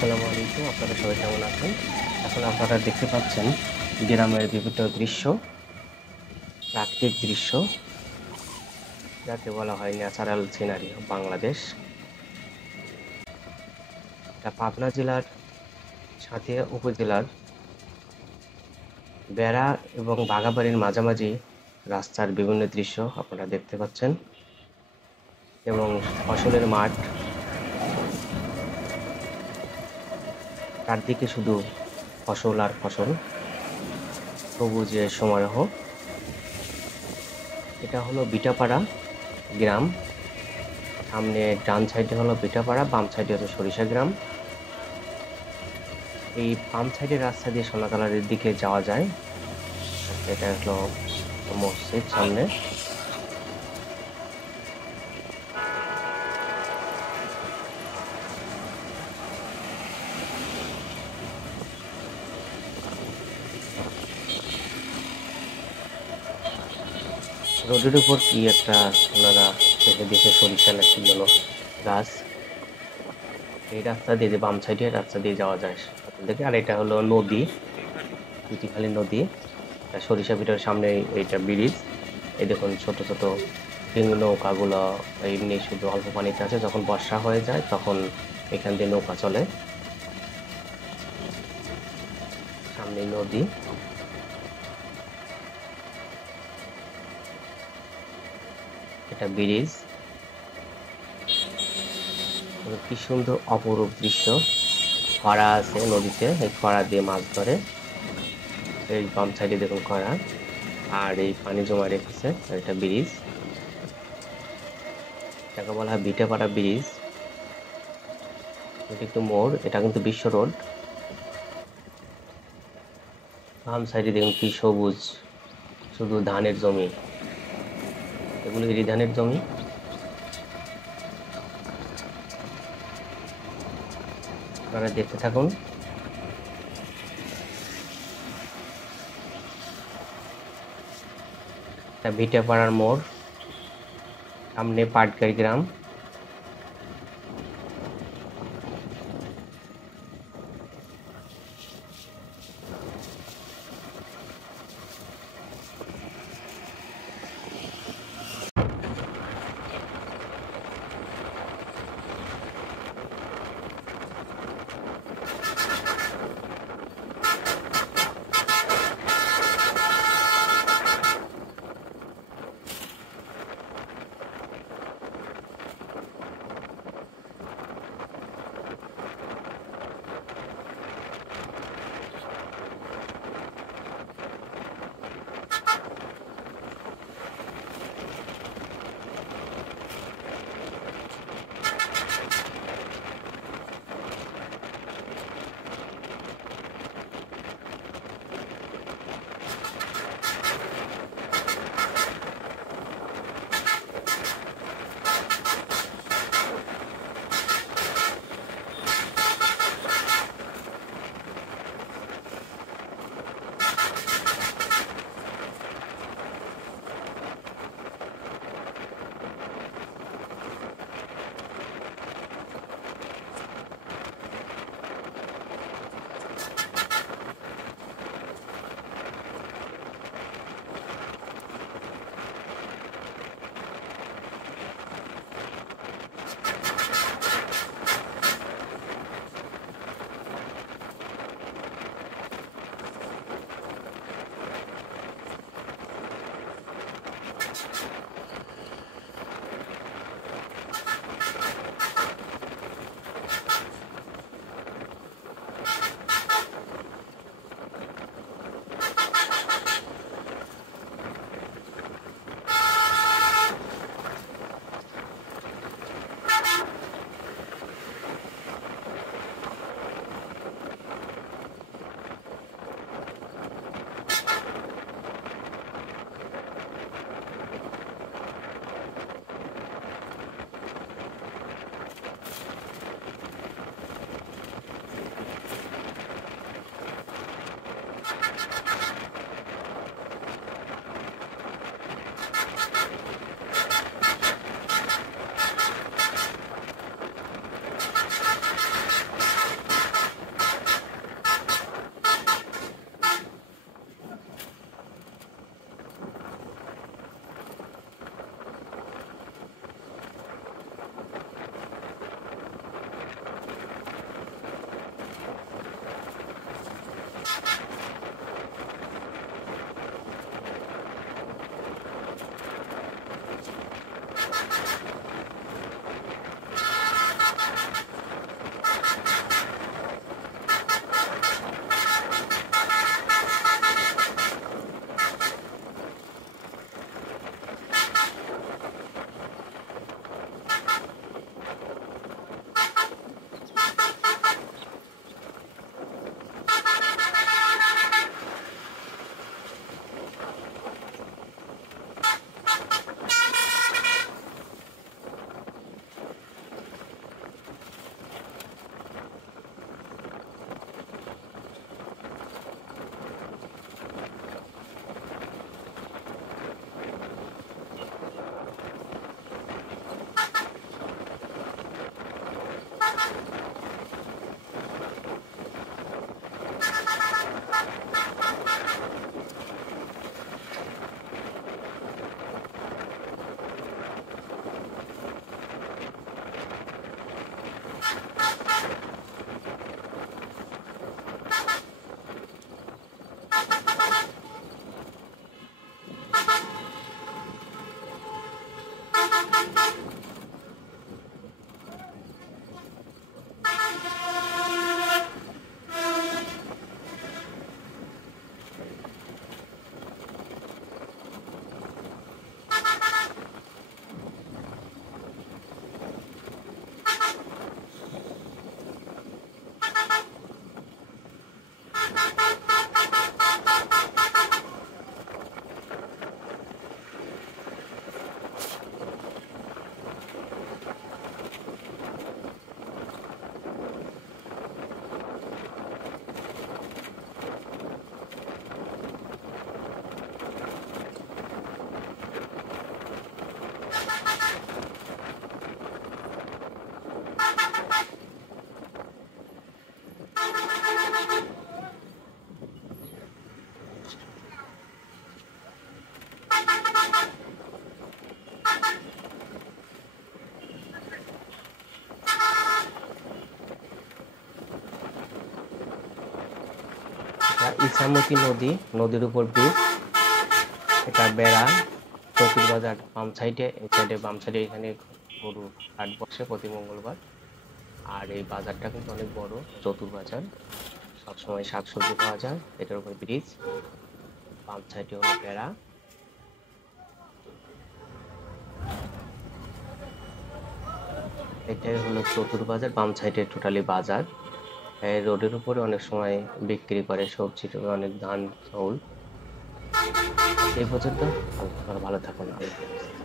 আসসালামু আলাইকুম। আপনারা সবাই কেমন আছেন? এখন আপনারা দেখতে পাচ্ছেন গ্রামের বিভিন্ন দৃশ্য, প্রাকৃতিক দৃশ্য, যাকে বলা হয় ন্যাচারাল সিনারি অফ বাংলাদেশ। এটা পাবনা জেলার সাঁথিয়া উপজেলার বেড়া এবং বাঘাবাড়ির মাঝামাঝি রাস্তার বিভিন্ন দৃশ্য আপনারা দেখতে পাচ্ছেন এবং ফসলের মাঠ, চারদিকে শুধু ফসল আর ফসল, সবুজের সমারোহ। এটা হলো বিটাপাড়া গ্রাম। সামনে ডান সাইডে হলো বিটাপাড়া, বাম সাইডে হলো সরিষা গ্রাম। এই বাম সাইডের রাস্তা দিয়ে সোনাতলার দিকে যাওয়া যায়। এটা হলো মসজিদ সামনে। রোডের উপর কি একটা ওনারা দেখে দেখে সরিষা না কি যেন গাছ। এই রাস্তা দিয়ে যে বাম সাইডের রাস্তা দিয়ে যাওয়া যায় দেখে। আর এটা হলো নদী, কুচিখালী নদী। সরিষা ভিটার সামনে এইটা ব্রিজ। এই দেখুন ছোট ছোট নৌকাগুলো এমনি শুধু অল্প পানিতে আছে, যখন বর্ষা হয়ে যায় তখন এখান দিয়ে নৌকা চলে। সামনে নদী, এটা ব্রিজ। কি সুন্দর অপরূপ দৃশ্য। খরা আছে নদীতে, এই খরা দিয়ে মাছ ধরে। এই বাম সাইডে দেখুন খরা, আর এই পানি জমা রেখেছে। এটা ব্রিজ, এটাকে বলা হয় বিটেপাড়া ব্রিজ। এটা একটু মোড়, এটা কিন্তু বিশ্ব রোড। বাম সাইডে দেখুন কি সবুজ, শুধু ধানের জমি। এগুলো এরি ধানের জমি। আপনারা দেখতে থাকুন। এটা ভিটেপাড়ার মোড়, সামনে পাটগাই গ্রাম। ইছামতি নদী, নদীর উপর ব্রিজ, এটা বেড়া, চতুর বাজার বাম সাইডে, এই সাইডে বাম সাইডে এখানে গরু হাট বসে প্রতি মঙ্গলবার। আর এই বাজারটা কিন্তু অনেক বড়, চতুর বাজার, সবসময় শাকসবজি পাওয়া যায়। এটার উপর ব্রিজ, বাম সাইডে হলো বেড়া। এটাই হলো চতুর বাজার, বাম সাইডে টোটালি বাজার। এই রোডের উপরে অনেক সময় বিক্রি করে সবজি, অনেক ধান চাউল। এই পর্যন্ত, ভালো থাকুন, আল্লাহ হাফেজ।